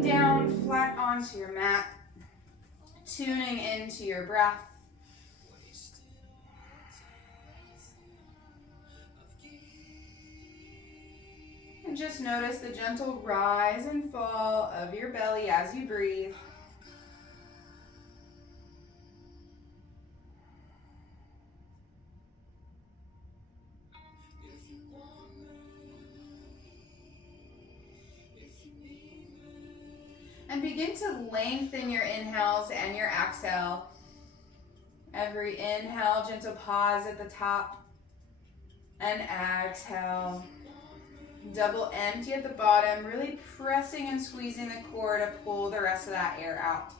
Coming down flat onto your mat, tuning into your breath. And just notice the gentle rise and fall of your belly as you breathe. And begin to lengthen your inhales and your exhale. Every inhale, gentle pause at the top. And exhale. Double empty at the bottom, really pressing and squeezing the core to pull the rest of that air out.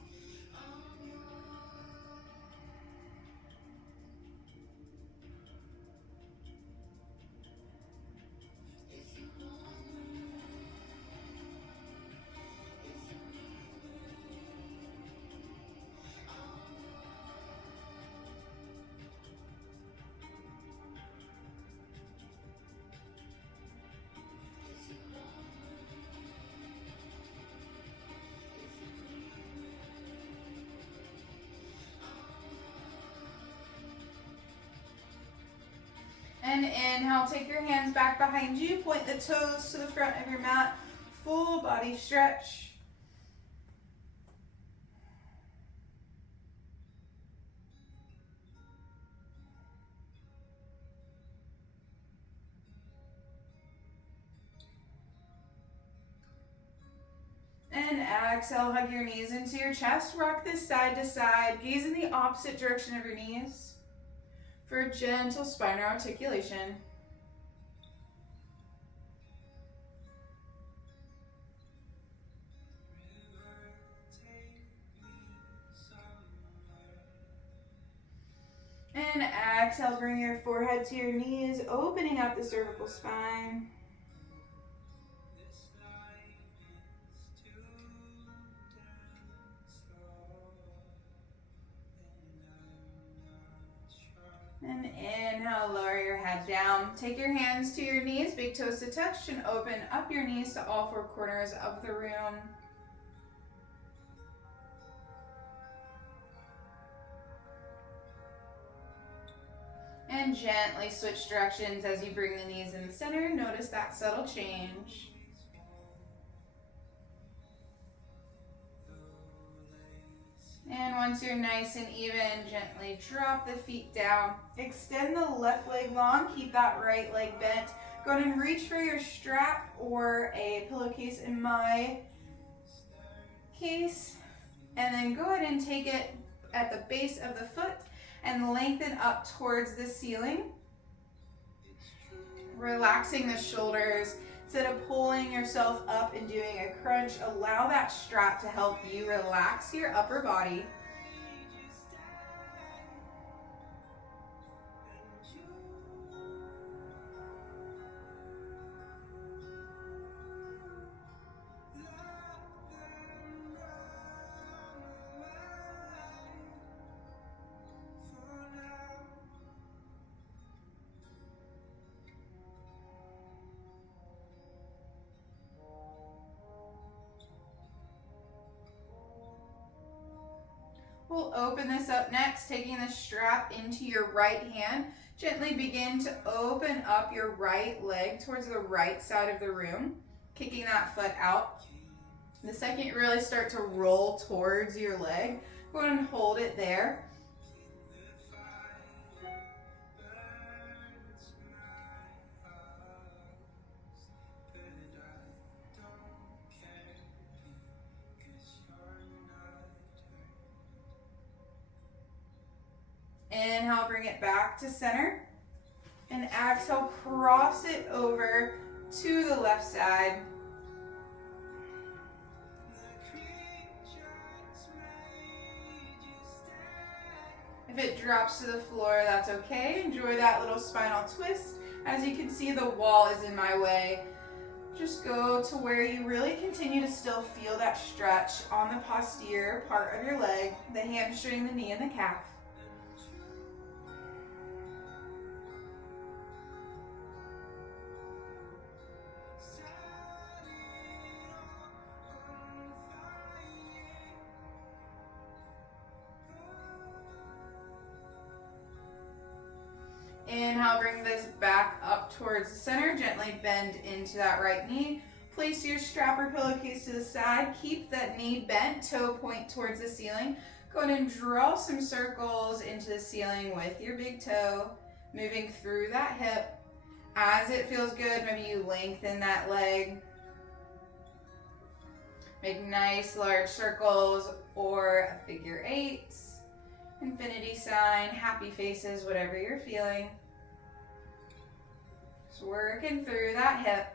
And inhale, take your hands back behind you, point the toes to the front of your mat, full body stretch. And exhale, hug your knees into your chest, rock this side to side, gaze in the opposite direction of your knees for a gentle spinal articulation. And exhale, bring your forehead to your knees, opening up the cervical spine. And inhale, lower your head down. Take your hands to your knees, big toes to touch, and open up your knees to all four corners of the room. And gently switch directions as you bring the knees in the center. Notice that subtle change. And once you're nice and even, gently drop the feet down. Extend the left leg long, keep that right leg bent. Go ahead and reach for your strap or a pillowcase in my case. And then go ahead and take it at the base of the foot and lengthen up towards the ceiling. Relaxing the shoulders. Instead of pulling yourself up and doing a crunch, allow that strap to help you relax your upper body. We'll open this up next, taking the strap into your right hand. Gently begin to open up your right leg towards the right side of the room, kicking that foot out. The second you really start to roll towards your leg, go ahead and hold it there. Inhale, bring it back to center. And exhale, cross it over to the left side. If it drops to the floor, that's okay. Enjoy that little spinal twist. As you can see, the wall is in my way. Just go to where you really continue to still feel that stretch on the posterior part of your leg, the hamstring, the knee, and the calf. Inhale, bring this back up towards the center. Gently bend into that right knee. Place your strap or pillowcase to the side. Keep that knee bent, toe point towards the ceiling. Go ahead and draw some circles into the ceiling with your big toe, moving through that hip. As it feels good, maybe you lengthen that leg. Make nice large circles or a figure eight, infinity sign, happy faces, whatever you're feeling. Just working through that hip.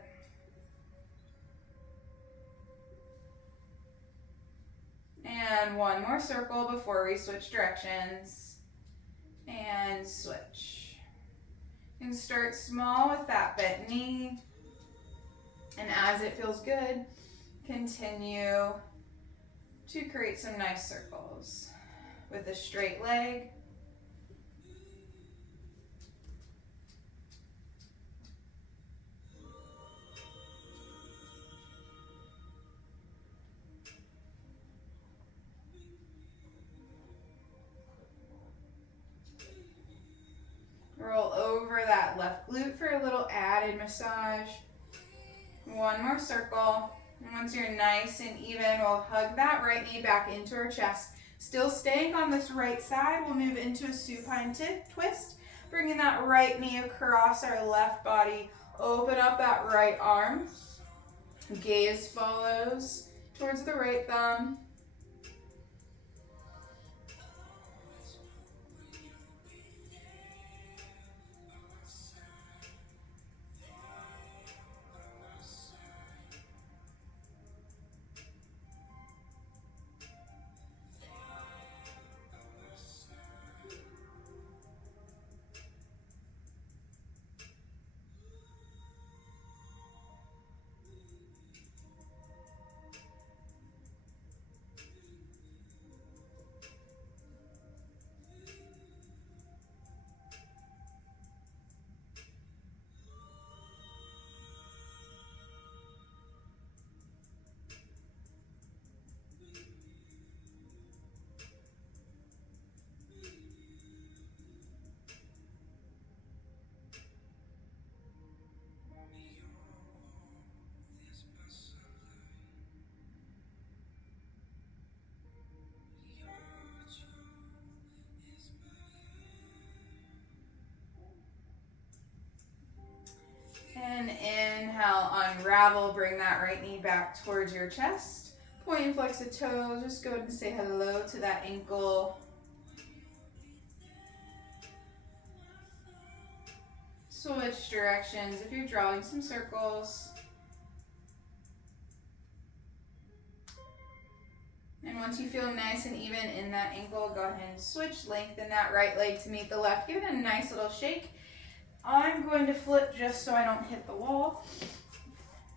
And one more circle before we switch directions. And switch. And start small with that bent knee. And as it feels good, continue to create some nice circles with a straight leg. Roll over that left glute for a little added massage. One more circle. And once you're nice and even, we'll hug that right knee back into our chest. Still staying on this right side, we'll move into a supine twist. Bringing that right knee across our left body. Open up that right arm. Gaze follows towards the right thumb. And inhale, unravel, bring that right knee back towards your chest. Point and flex the toes, just go ahead and say hello to that ankle. Switch directions if you're drawing some circles. And once you feel nice and even in that ankle, go ahead and switch. Lengthen that right leg to meet the left. Give it a nice little shake. I'm going to flip just so I don't hit the wall.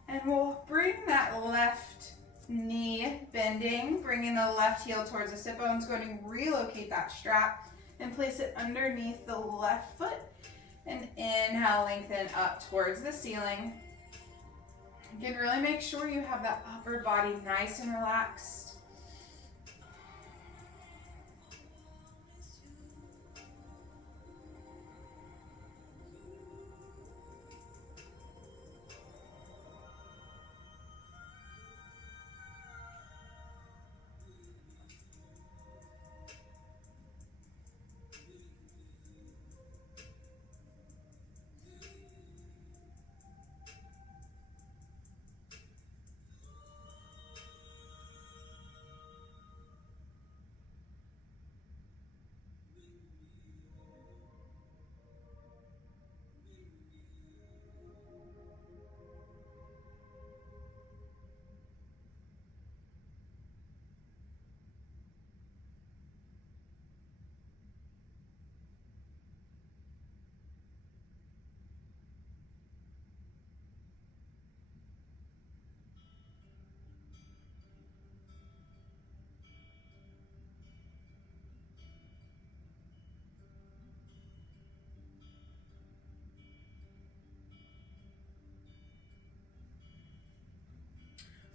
And we'll bring that left knee bending, bringing the left heel towards the sit bones. Go ahead and relocate that strap and place it underneath the left foot. And inhale, lengthen up towards the ceiling. You can really make sure you have that upper body nice and relaxed.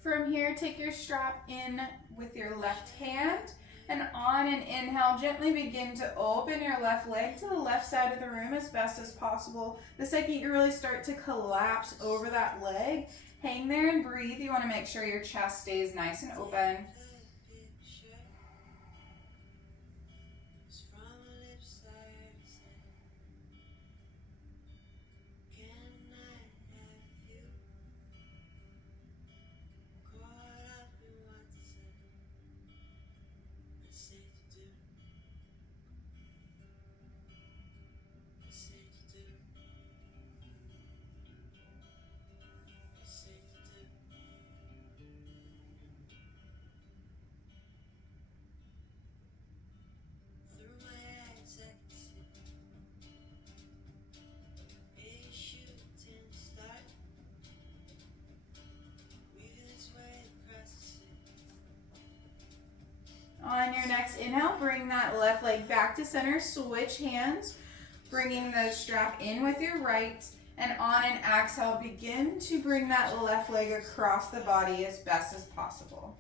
From here, take your strap in with your left hand. And on an inhale, gently begin to open your left leg to the left side of the room as best as possible. The second you really start to collapse over that leg, hang there and breathe. You want to make sure your chest stays nice and open. On your next inhale, bring that left leg back to center, switch hands, bringing the strap in with your right, and on an exhale, begin to bring that left leg across the body as best as possible.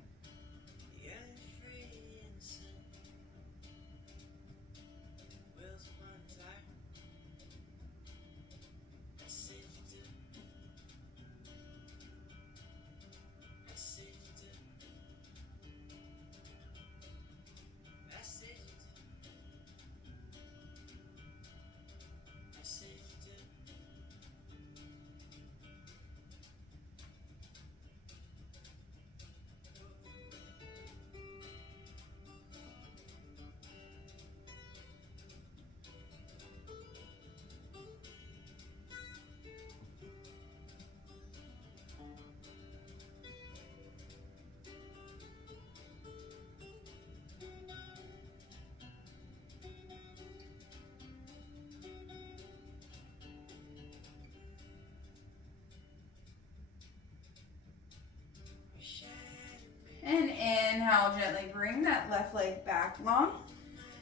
And inhale, gently bring that left leg back long.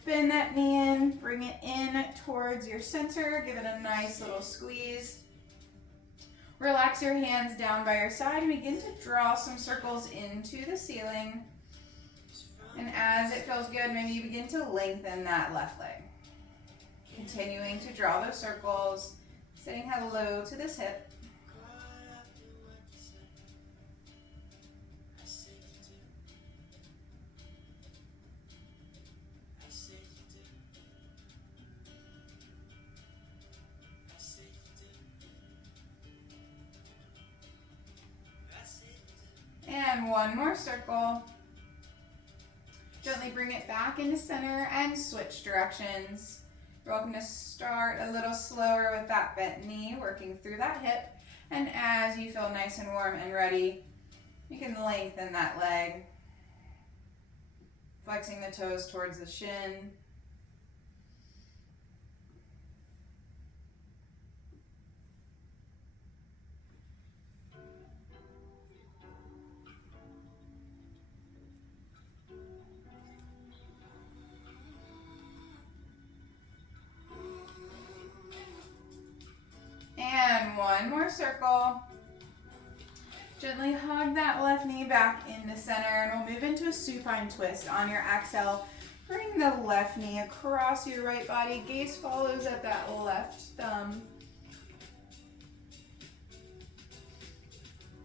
Bend that knee in, bring it in towards your center. Give it a nice little squeeze. Relax your hands down by your side and begin to draw some circles into the ceiling. And as it feels good, maybe you begin to lengthen that left leg. Continuing to draw those circles, saying hello to this hip. And one more circle. Gently bring it back into center and switch directions. You're welcome to start a little slower with that bent knee, working through that hip. And as you feel nice and warm and ready, you can lengthen that leg, flexing the toes towards the shin. And one more circle. Gently hug that left knee back into center, and we'll move into a supine twist. On your exhale, bring the left knee across your right body. Gaze follows at that left thumb.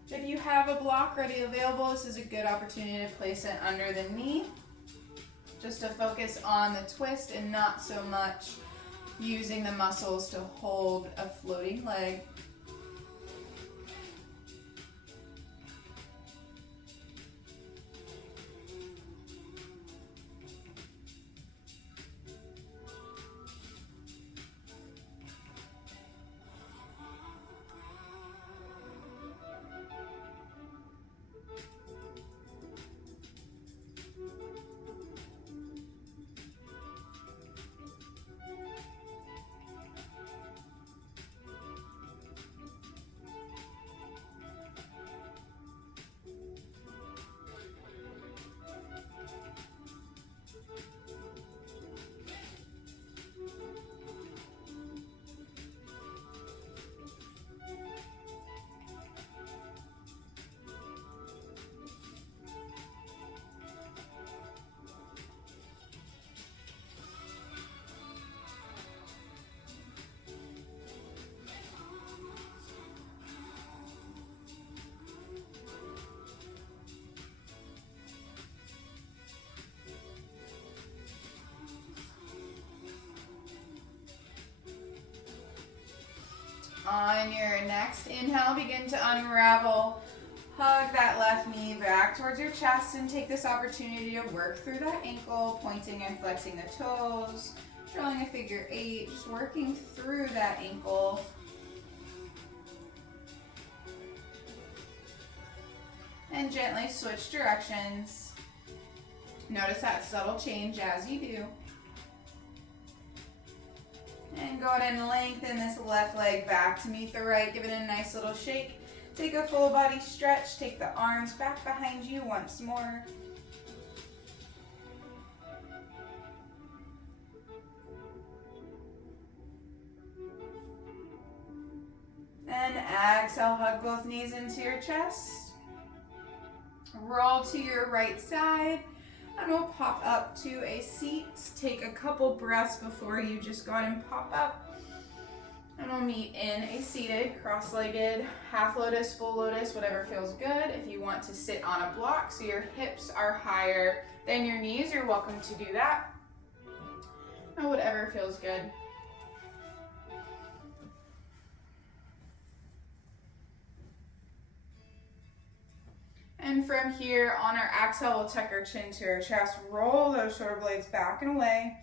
If you have a block ready available, this is a good opportunity to place it under the knee, just to focus on the twist and not so much using the muscles to hold a floating leg. On your next inhale, begin to unravel. Hug that left knee back towards your chest and take this opportunity to work through that ankle, pointing and flexing the toes, drawing a figure 8, just working through that ankle. And gently switch directions. Notice that subtle change as you do. And go ahead and lengthen this left leg back to meet the right. Give it a nice little shake. Take a full body stretch. Take the arms back behind you once more. And exhale, hug both knees into your chest. Roll to your right side. And we'll pop up to a seat. Take a couple breaths before you just go ahead and pop up. And we'll meet in a seated, cross-legged, half lotus, full lotus, whatever feels good. If you want to sit on a block so your hips are higher than your knees, you're welcome to do that. Or whatever feels good. And from here, on our exhale, we'll tuck our chin to our chest, roll those shoulder blades back and away.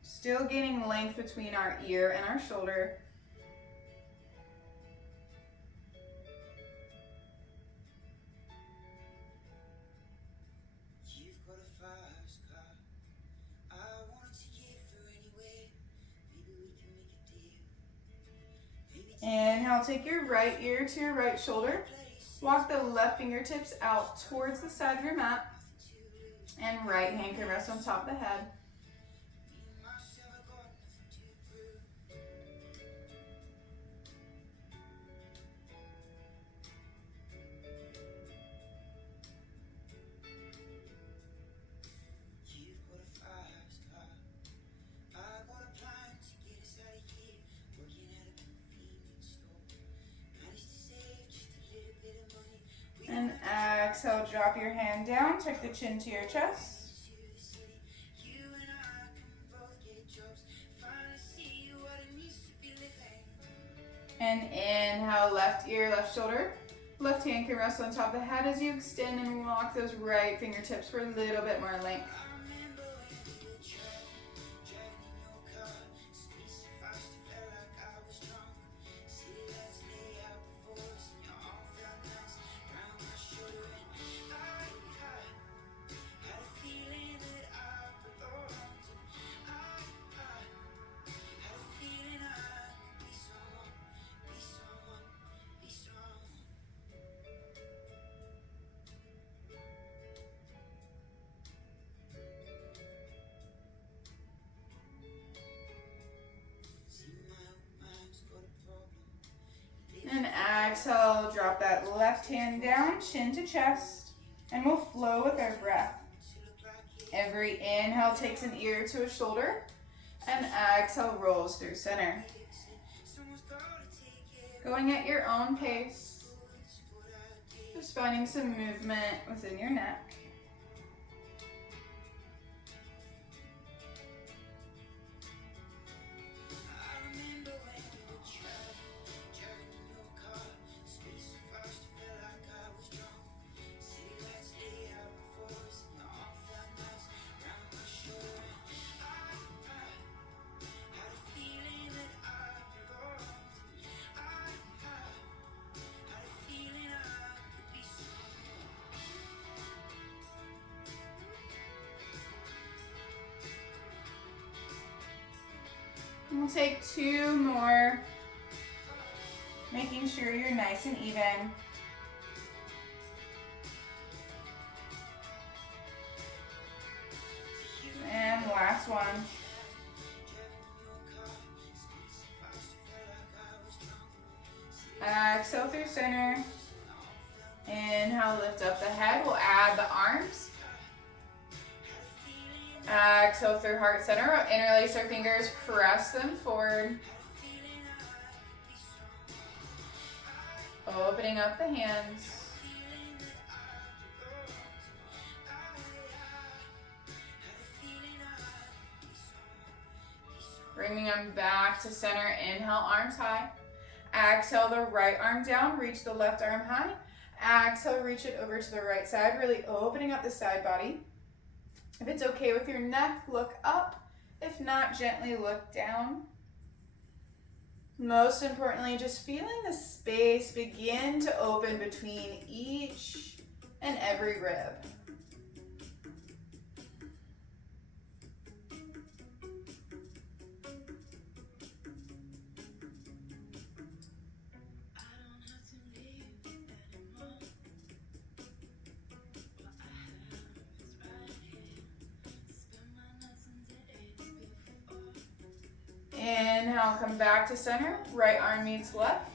Still gaining length between our ear and our shoulder. You've got a fast car. I want to get through anyway. Maybe we can make a deal. Inhale, take your right ear to your right shoulder. Walk the left fingertips out towards the side of your mat. And right hand can rest on top of the head. And exhale, drop your hand down, tuck the chin to your chest. And inhale, left ear, left shoulder. Left hand can rest on top of the head as you extend and walk those right fingertips for a little bit more length. And exhale, drop that left hand down, chin to chest, and we'll flow with our breath. Every inhale takes an ear to a shoulder, and exhale rolls through center. Going at your own pace, just finding some movement within your neck. We'll take 2 more, making sure you're nice and even. And last one. Exhale through center. Inhale, lift up the head. We'll add the arms. Exhale through heart center. Interlace our fingers, press them forward. Opening up the hands. Bring Bringing them back to center. Inhale, arms high. Exhale, the right arm down. Reach the left arm high. Exhale, reach it over to the right side, really opening up the side body. If it's okay with your neck, look up. If not, gently look down. Most importantly, just feeling the space begin to open between each and every rib. Inhale, come back to center. Right arm meets left.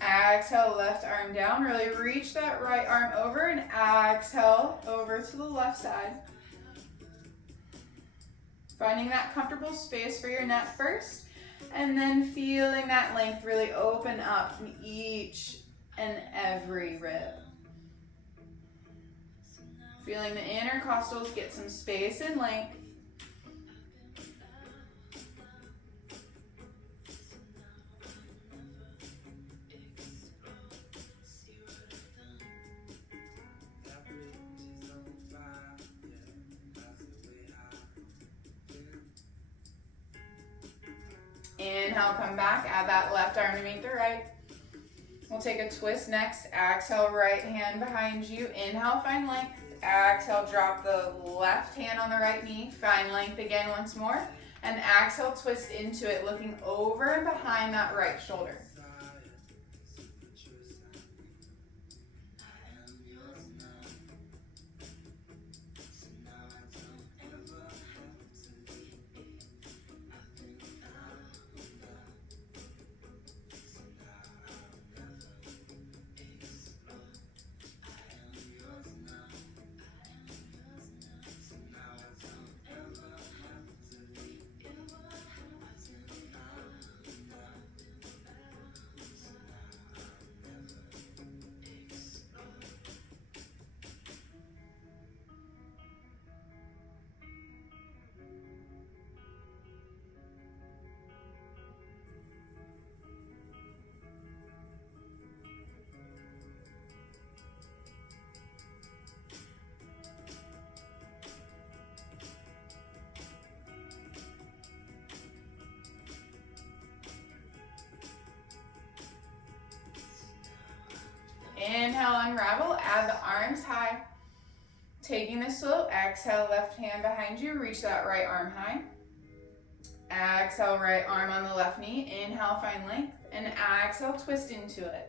Exhale, left arm down. Really reach that right arm over and exhale over to the left side. Finding that comfortable space for your neck first, and then feeling that length really open up in each and every rib. Feeling the intercostals get some space and length. Inhale, come back, add that left arm to meet the right. We'll take a twist next. Exhale, right hand behind you. Inhale, find length. Exhale, drop the left hand on the right knee. Find length again once more. And exhale, twist into it, looking over and behind that right shoulder. Inhale, unravel, add the arms high. Taking this slow, exhale, left hand behind you, reach that right arm high. Exhale, right arm on the left knee. Inhale, find length, and exhale, twist into it.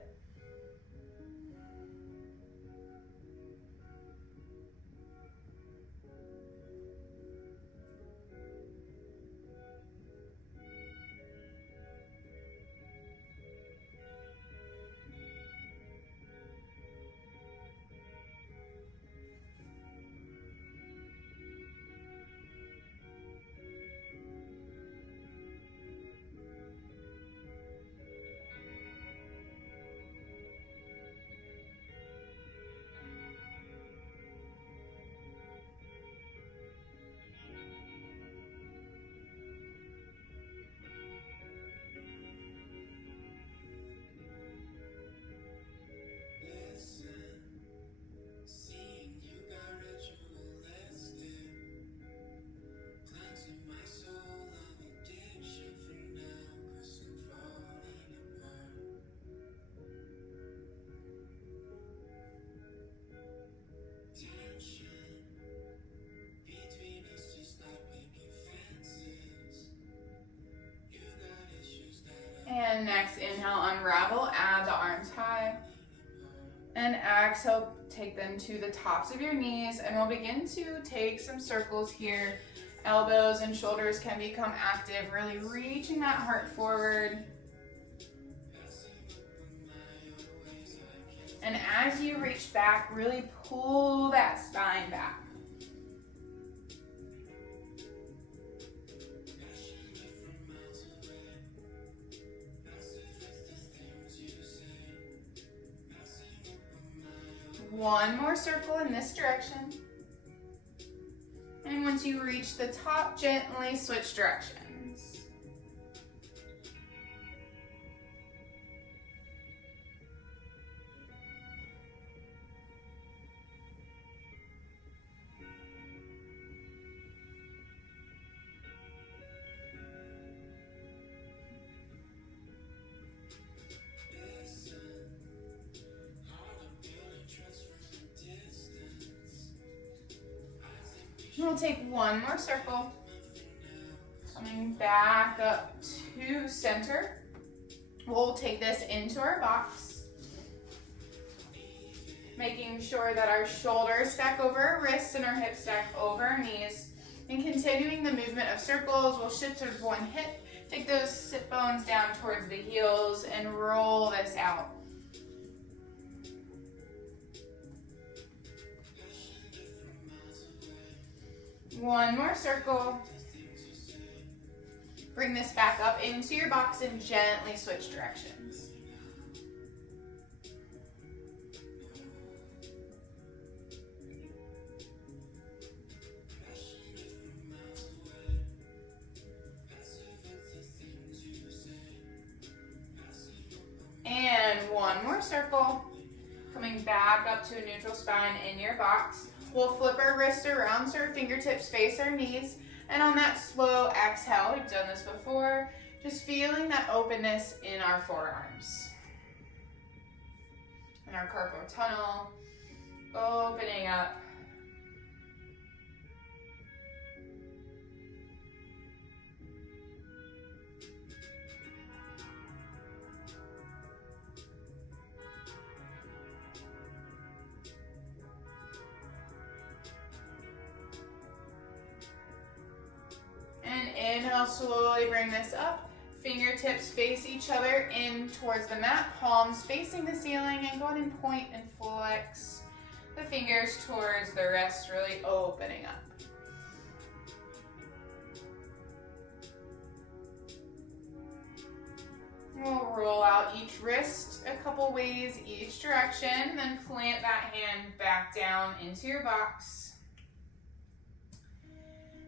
And next, inhale, unravel, add the arms high. And exhale, take them to the tops of your knees, and we'll begin to take some circles here. Elbows and shoulders can become active, really reaching that heart forward. And as you reach back, really pull that spine back. One more circle in this direction. And once you reach the top, gently switch directions. We'll take one more circle. Coming back up to center. We'll take this into our box. Making sure that our shoulders stack over our wrists and our hips stack over our knees. And continuing the movement of circles, we'll shift towards one hip. Take those sit bones down towards the heels and roll this out. One more circle. Bring this back up into your box and gently switch directions. And one more circle. Coming back up to a neutral spine in your box. We'll flip our wrists around so our fingertips face our knees. And on that slow exhale, we've done this before, just feeling that openness in our forearms. In our carpal tunnel, opening up. And inhale, slowly bring this up. Fingertips face each other in towards the mat, palms facing the ceiling, and go ahead and point and flex the fingers towards the wrist, really opening up. We'll roll out each wrist a couple ways each direction, then plant that hand back down into your box.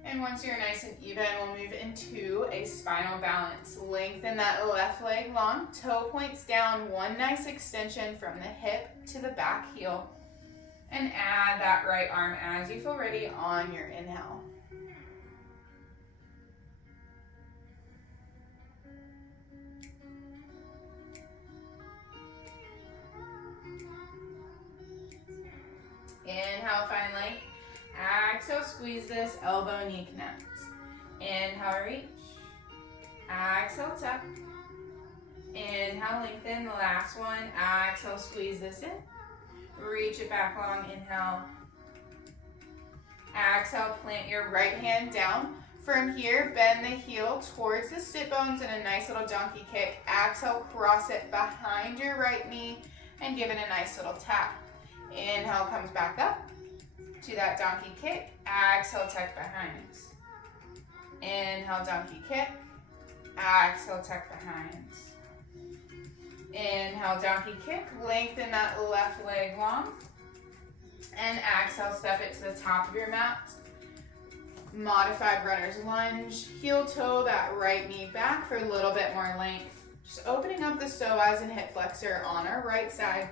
And once you're nice and even, we'll move into a spinal balance. Lengthen that left leg long, toe points down, one nice extension from the hip to the back heel. And add that right arm as you feel ready on your inhale. Inhale, find length. Exhale, squeeze this, elbow, knee connect. Inhale, reach. Exhale, tuck. Inhale, lengthen, the last one. Exhale, squeeze this in. Reach it back long, inhale. Exhale, plant your right hand down. From here, bend the heel towards the sit bones in a nice little donkey kick. Exhale, cross it behind your right knee and give it a nice little tap. Inhale, comes back up to that donkey kick. Exhale, tuck behind. Inhale, donkey kick. Exhale, tuck behind. Inhale, donkey kick. Lengthen that left leg long. And exhale, step it to the top of your mat. Modified runner's lunge. Heel toe that right knee back for a little bit more length. Just opening up the psoas and hip flexor on our right side.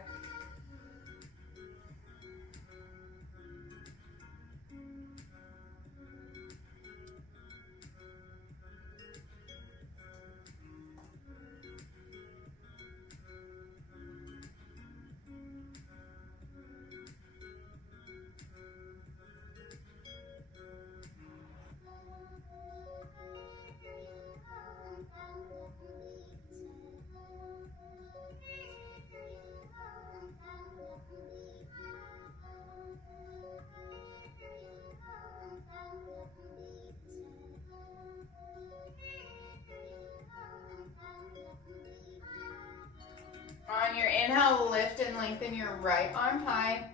On your inhale, lift and lengthen your right arm high.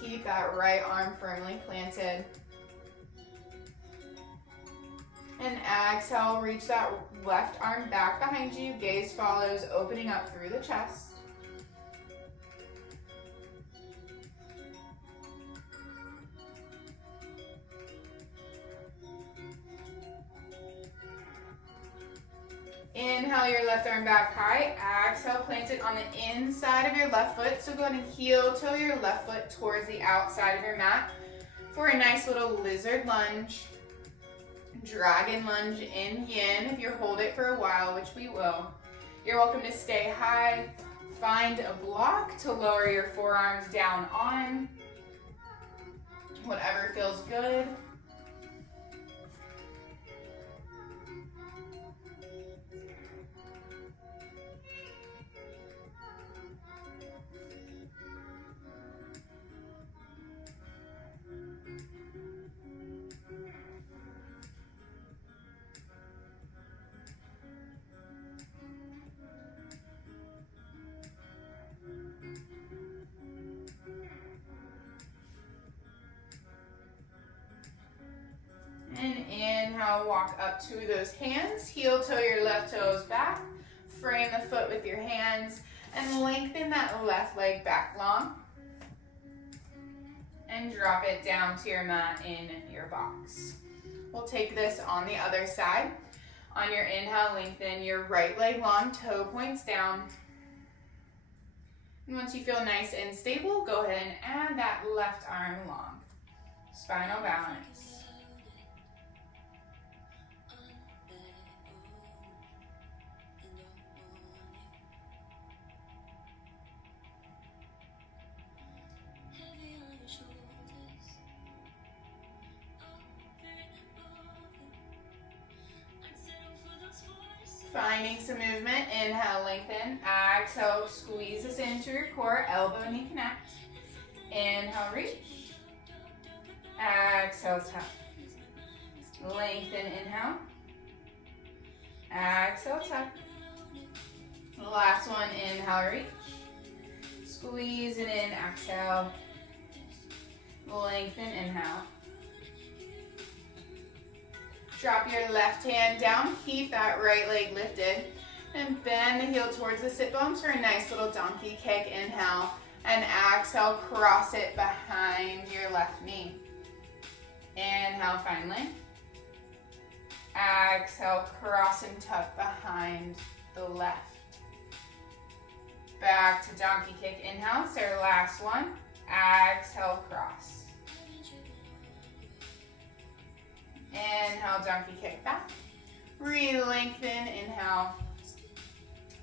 Keep that right arm firmly planted. And exhale, reach that left arm back behind you. Gaze follows, opening up through the chest. Inhale your left arm back high. Exhale, plant it on the inside of your left foot. So go ahead and heel toe your left foot towards the outside of your mat for a nice little lizard lunge. Dragon lunge in yin if you hold it for a while, which we will. You're welcome to stay high. Find a block to lower your forearms down on. Whatever feels good. Inhale, walk up to those hands. Heel toe your left toes back. Frame the foot with your hands and lengthen that left leg back long. And drop it down to your mat in your box. We'll take this on the other side. On your inhale, lengthen your right leg long, toe points down. And once you feel nice and stable, go ahead and add that left arm long. Spinal balance. Finding some movement. Inhale, lengthen. Exhale, squeeze this into your core. Elbow, knee connect. Inhale, reach. Exhale, tuck. Lengthen, inhale. Exhale, tuck. Last one, inhale, reach. Squeeze it in, exhale. Lengthen, inhale. Drop your left hand down, keep that right leg lifted, and bend the heel towards the sit bones for a nice little donkey kick. Inhale, and exhale, cross it behind your left knee. Inhale, finally. Exhale, cross and tuck behind the left. Back to donkey kick. Inhale, it's our last one. Exhale, cross. Inhale, donkey kick back. Re-lengthen, inhale.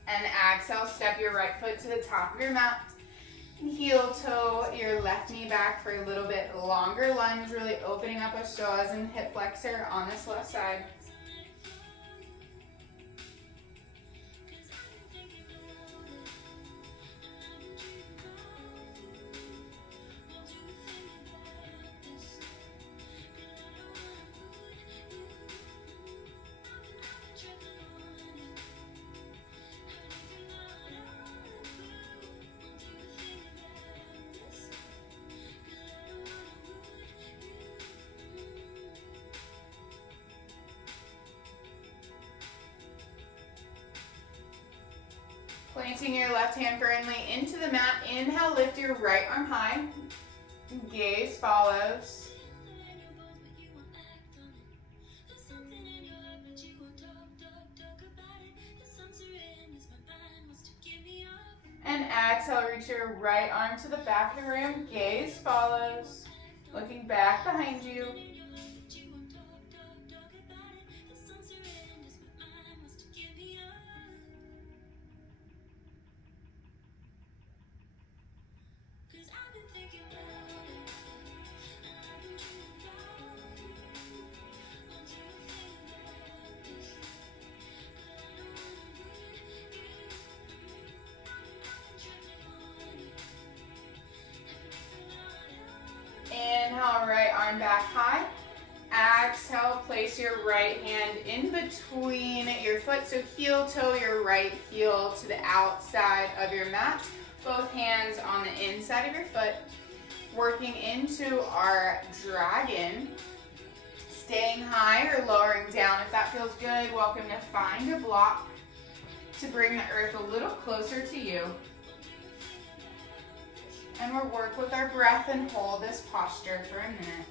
And exhale, step your right foot to the top of your mat. Heel toe your left knee back for a little bit longer lunge, really opening up a psoas and hip flexor on this left side. Planting your left hand firmly into the mat. Inhale, lift your right arm high. Gaze follows. And exhale, reach your right arm to the back of the room. Gaze follows. Looking back behind you. Inhale, right arm back high. Exhale, place your right hand in between your foot. So heel toe your right heel to the outside of your mat. Both hands on the inside of your foot. Working into our dragon. Staying high or lowering down. If that feels good, welcome to find a block to bring the earth a little closer to you. And we'll work with our breath and hold this posture for a minute.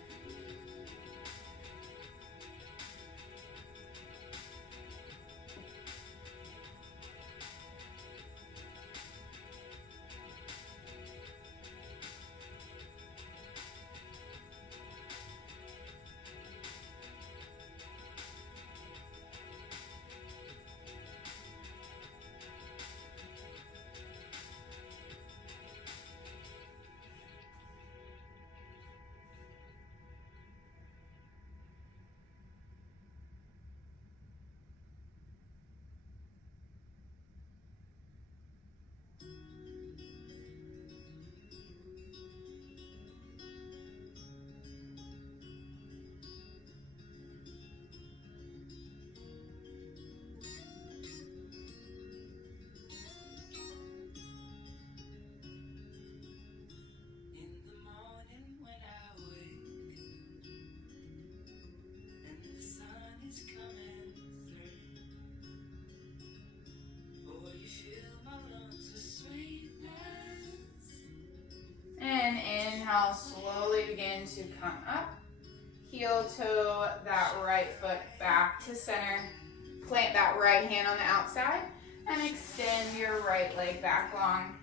inhale, slowly begin to come up. Heel toe that right foot back to center. Plant that right hand on the outside and extend your right leg back long.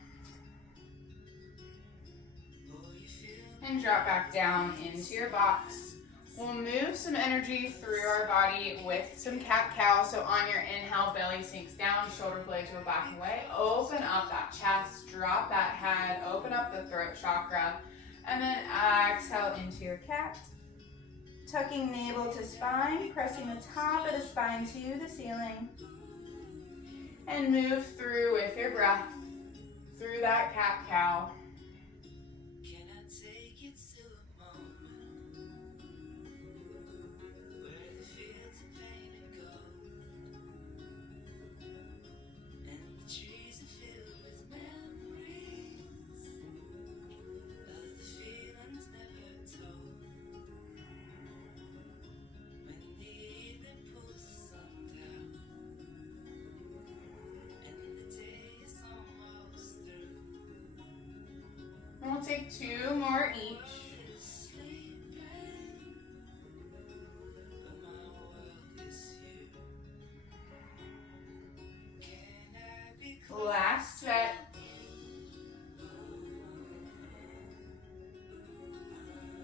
And drop back down into your box. We'll move some energy through our body with some cat-cow. So on your inhale, belly sinks down, shoulder blades will back away. Open up that chest, drop that head, open up the throat chakra, and then exhale into your cat. Tucking navel to spine, pressing the top of the spine to the ceiling. And move through with your breath, through that cat-cow. And we'll take 2 more each. Last set.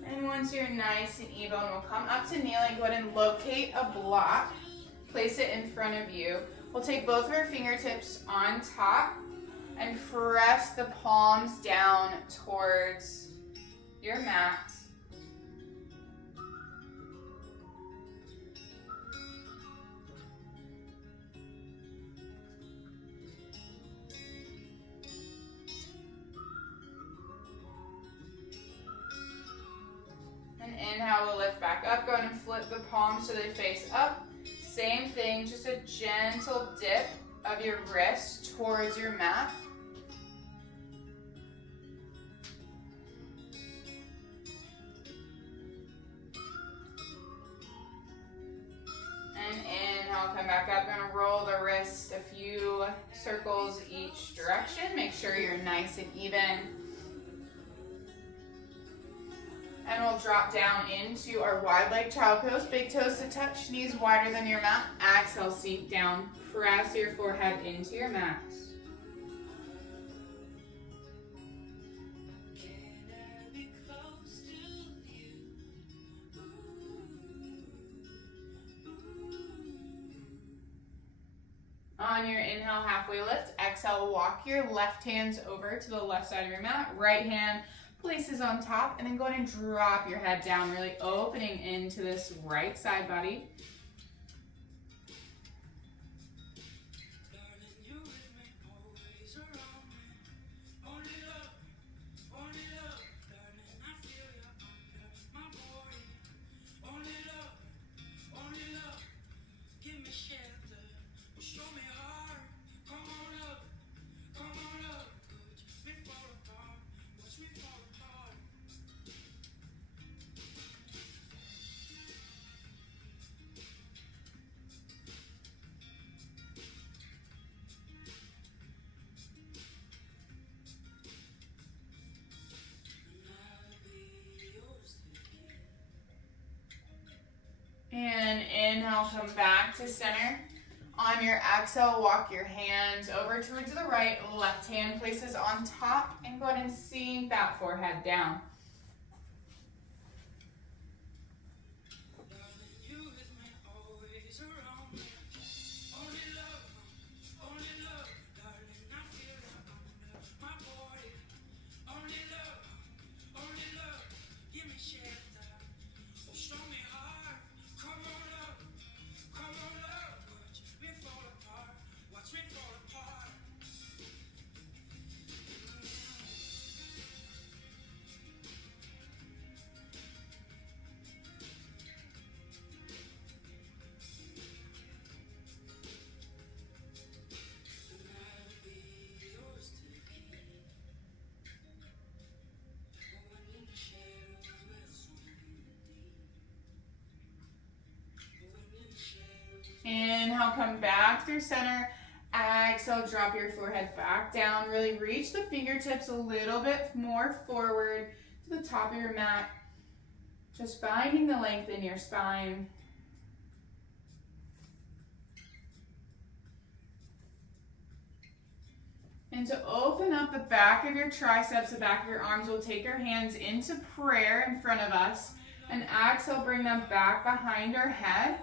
And once you're nice and even, we'll come up to kneeling. Go ahead and locate a block. Place it in front of you. We'll take both of our fingertips on top and press the palms down towards your mat. And inhale, we'll lift back up. Go ahead and flip the palms so they face up. Same thing, just a gentle dip of your wrist towards your mat. And inhale, come back up. Gonna roll the wrist a few circles each direction. Make sure you're nice and even. And we'll drop down into our wide leg child pose. Big toes to touch, knees wider than your mat. Exhale, sink down. Press your forehead into your mat. On your inhale, halfway lift. Exhale, walk your left hands over to the left side of your mat. Right hand places on top, and then go ahead and drop your head down, really opening into this right side body. And inhale, come back to center. On your exhale, walk your hands over towards the right. Left hand places on top, and go ahead and sink that forehead down. Inhale, come back through center. Exhale, drop your forehead back down. Really reach the fingertips a little bit more forward to the top of your mat. Just finding the length in your spine. And to open up the back of your triceps, the back of your arms, we'll take our hands into prayer in front of us. And exhale, bring them back behind our head.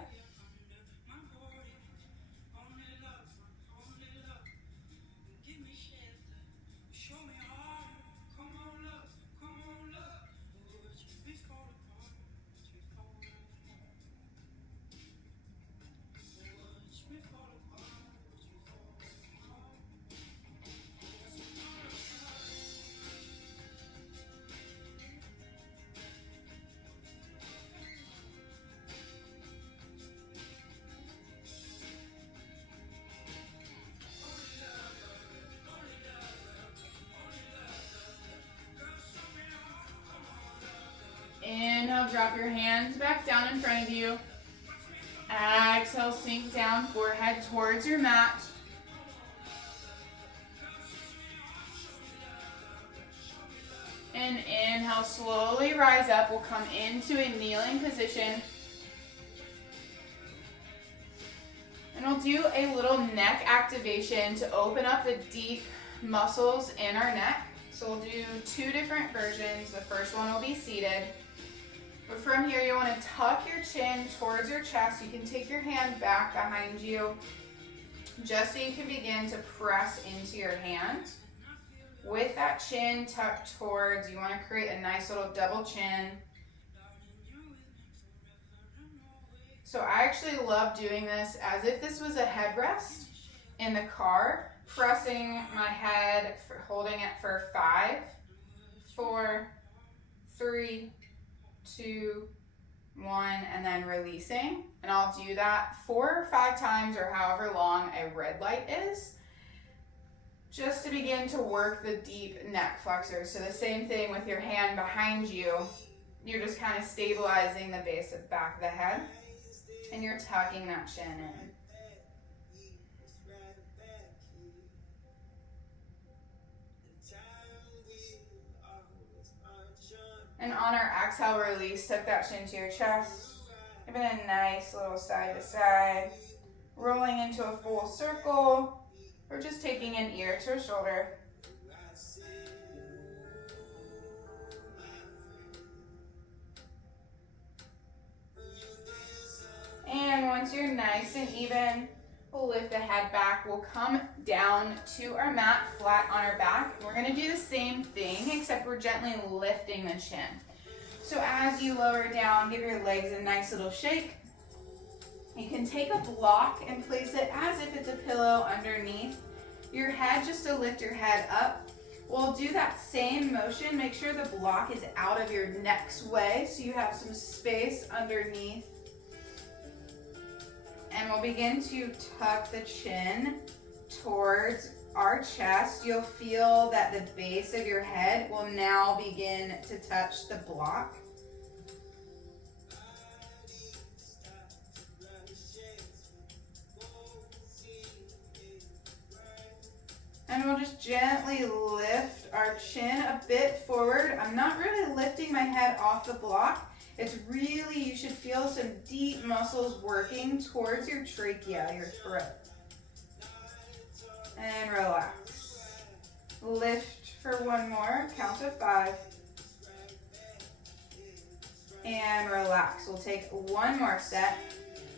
Inhale, drop your hands back down in front of you. Exhale, sink down, forehead towards your mat. And inhale, slowly rise up. We'll come into a kneeling position. And we'll do a little neck activation to open up the deep muscles in our neck. So we'll do 2 different versions. The first one will be seated. But from here, you want to tuck your chin towards your chest. You can take your hand back behind you, just so you can begin to press into your hand. With that chin tucked towards, you want to create a nice little double chin. So I actually love doing this as if this was a headrest in the car, pressing my head, holding it for 5, 4, 3, 2, 1, and then releasing. And I'll do that 4 or 5 times, or however long a red light is, just to begin to work the deep neck flexors. So the same thing with your hand behind you. You're just kind of stabilizing the base of the back of the head, and you're tucking that chin in. And on our exhale release, tuck that chin to your chest. Give it a nice little side to side, rolling into a full circle, or just taking an ear to a shoulder. And once you're nice and even, we'll lift the head back. We'll come down to our mat, flat on our back. We're going to do the same thing, except we're gently lifting the chin. So as you lower down, give your legs a nice little shake. You can take a block and place it as if it's a pillow underneath your head, just to lift your head up. We'll do that same motion. Make sure the block is out of your neck's way so you have some space underneath. And we'll begin to tuck the chin towards our chest. You'll feel that the base of your head will now begin to touch the block. And we'll just gently lift our chin a bit forward. I'm not really lifting my head off the block. It's really, you should feel some deep muscles working towards your trachea, your throat. And relax. Lift for one more, count to 5. And relax. We'll take one more set.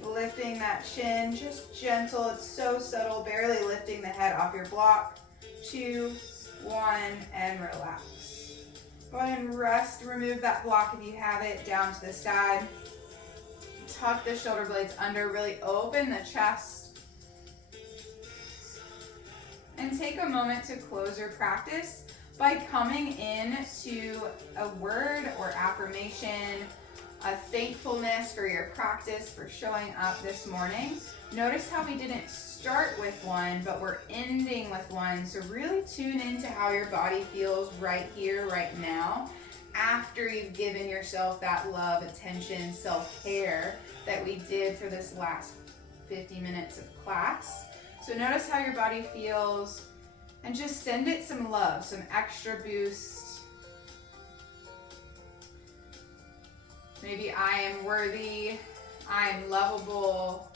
Lifting that chin, just gentle. It's so subtle, barely lifting the head off your block. 2, 1, and relax. Go ahead and rest. Remove that block if you have it, down to the side. Tuck the shoulder blades under, really open the chest. And take a moment to close your practice by coming in to a word or affirmation, a thankfulness for your practice, for showing up this morning. Notice how we didn't start with one, but we're ending with one. So really tune into how your body feels right here, right now, after you've given yourself that love, attention, self-care that we did for this last 50 minutes of class. So notice how your body feels and just send it some love, some extra boost. Maybe I am worthy, I am lovable,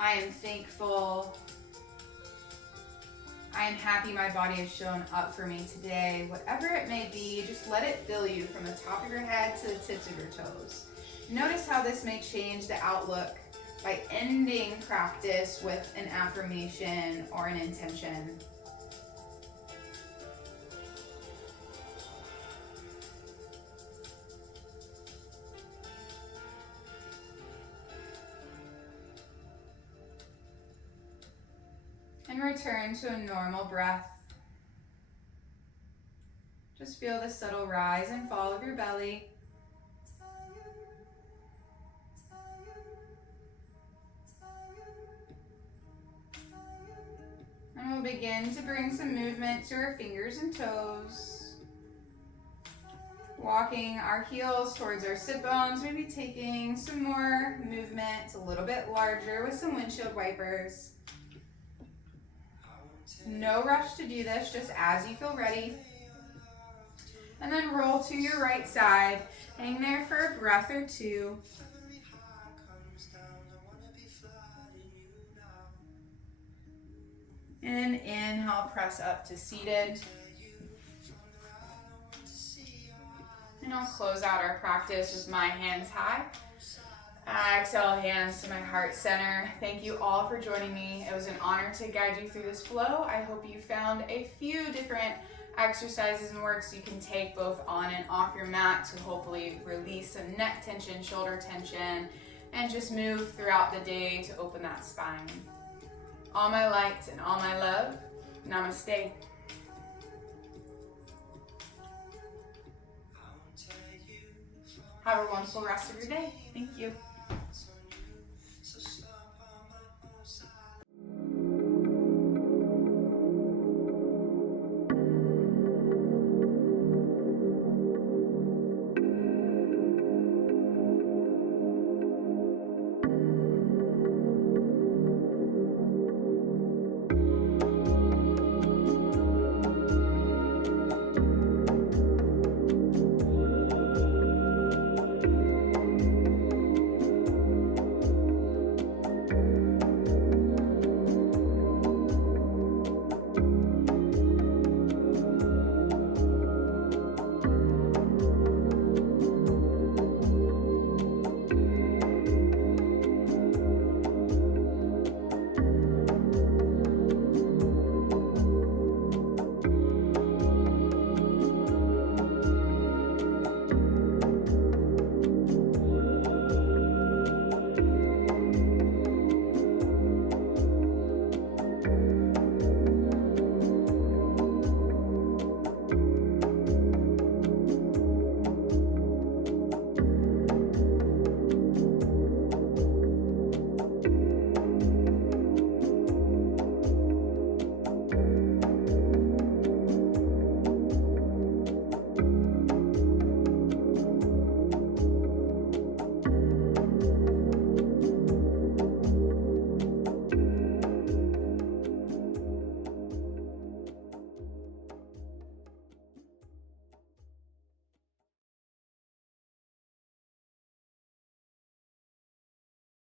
I am thankful, I am happy my body has shown up for me today. Whatever it may be, just let it fill you from the top of your head to the tips of your toes. Notice how this may change the outlook by ending practice with an affirmation or an intention. And return to a normal breath. Just feel the subtle rise and fall of your belly. And we'll begin to bring some movement to our fingers and toes. Walking our heels towards our sit bones, maybe taking some more movement, a little bit larger with some windshield wipers. No rush to do this, just as you feel ready. And then roll to your right side. Hang there for a breath or two. And inhale, press up to seated. And I'll close out our practice with my hands high. Exhale, hands to my heart center. Thank you all for joining me. It was an honor to guide you through this flow. I hope you found a few different exercises and works you can take both on and off your mat to hopefully release some neck tension, shoulder tension, and just move throughout the day to open that spine. All my light and all my love. Namaste. Have a wonderful rest of your day. Thank you.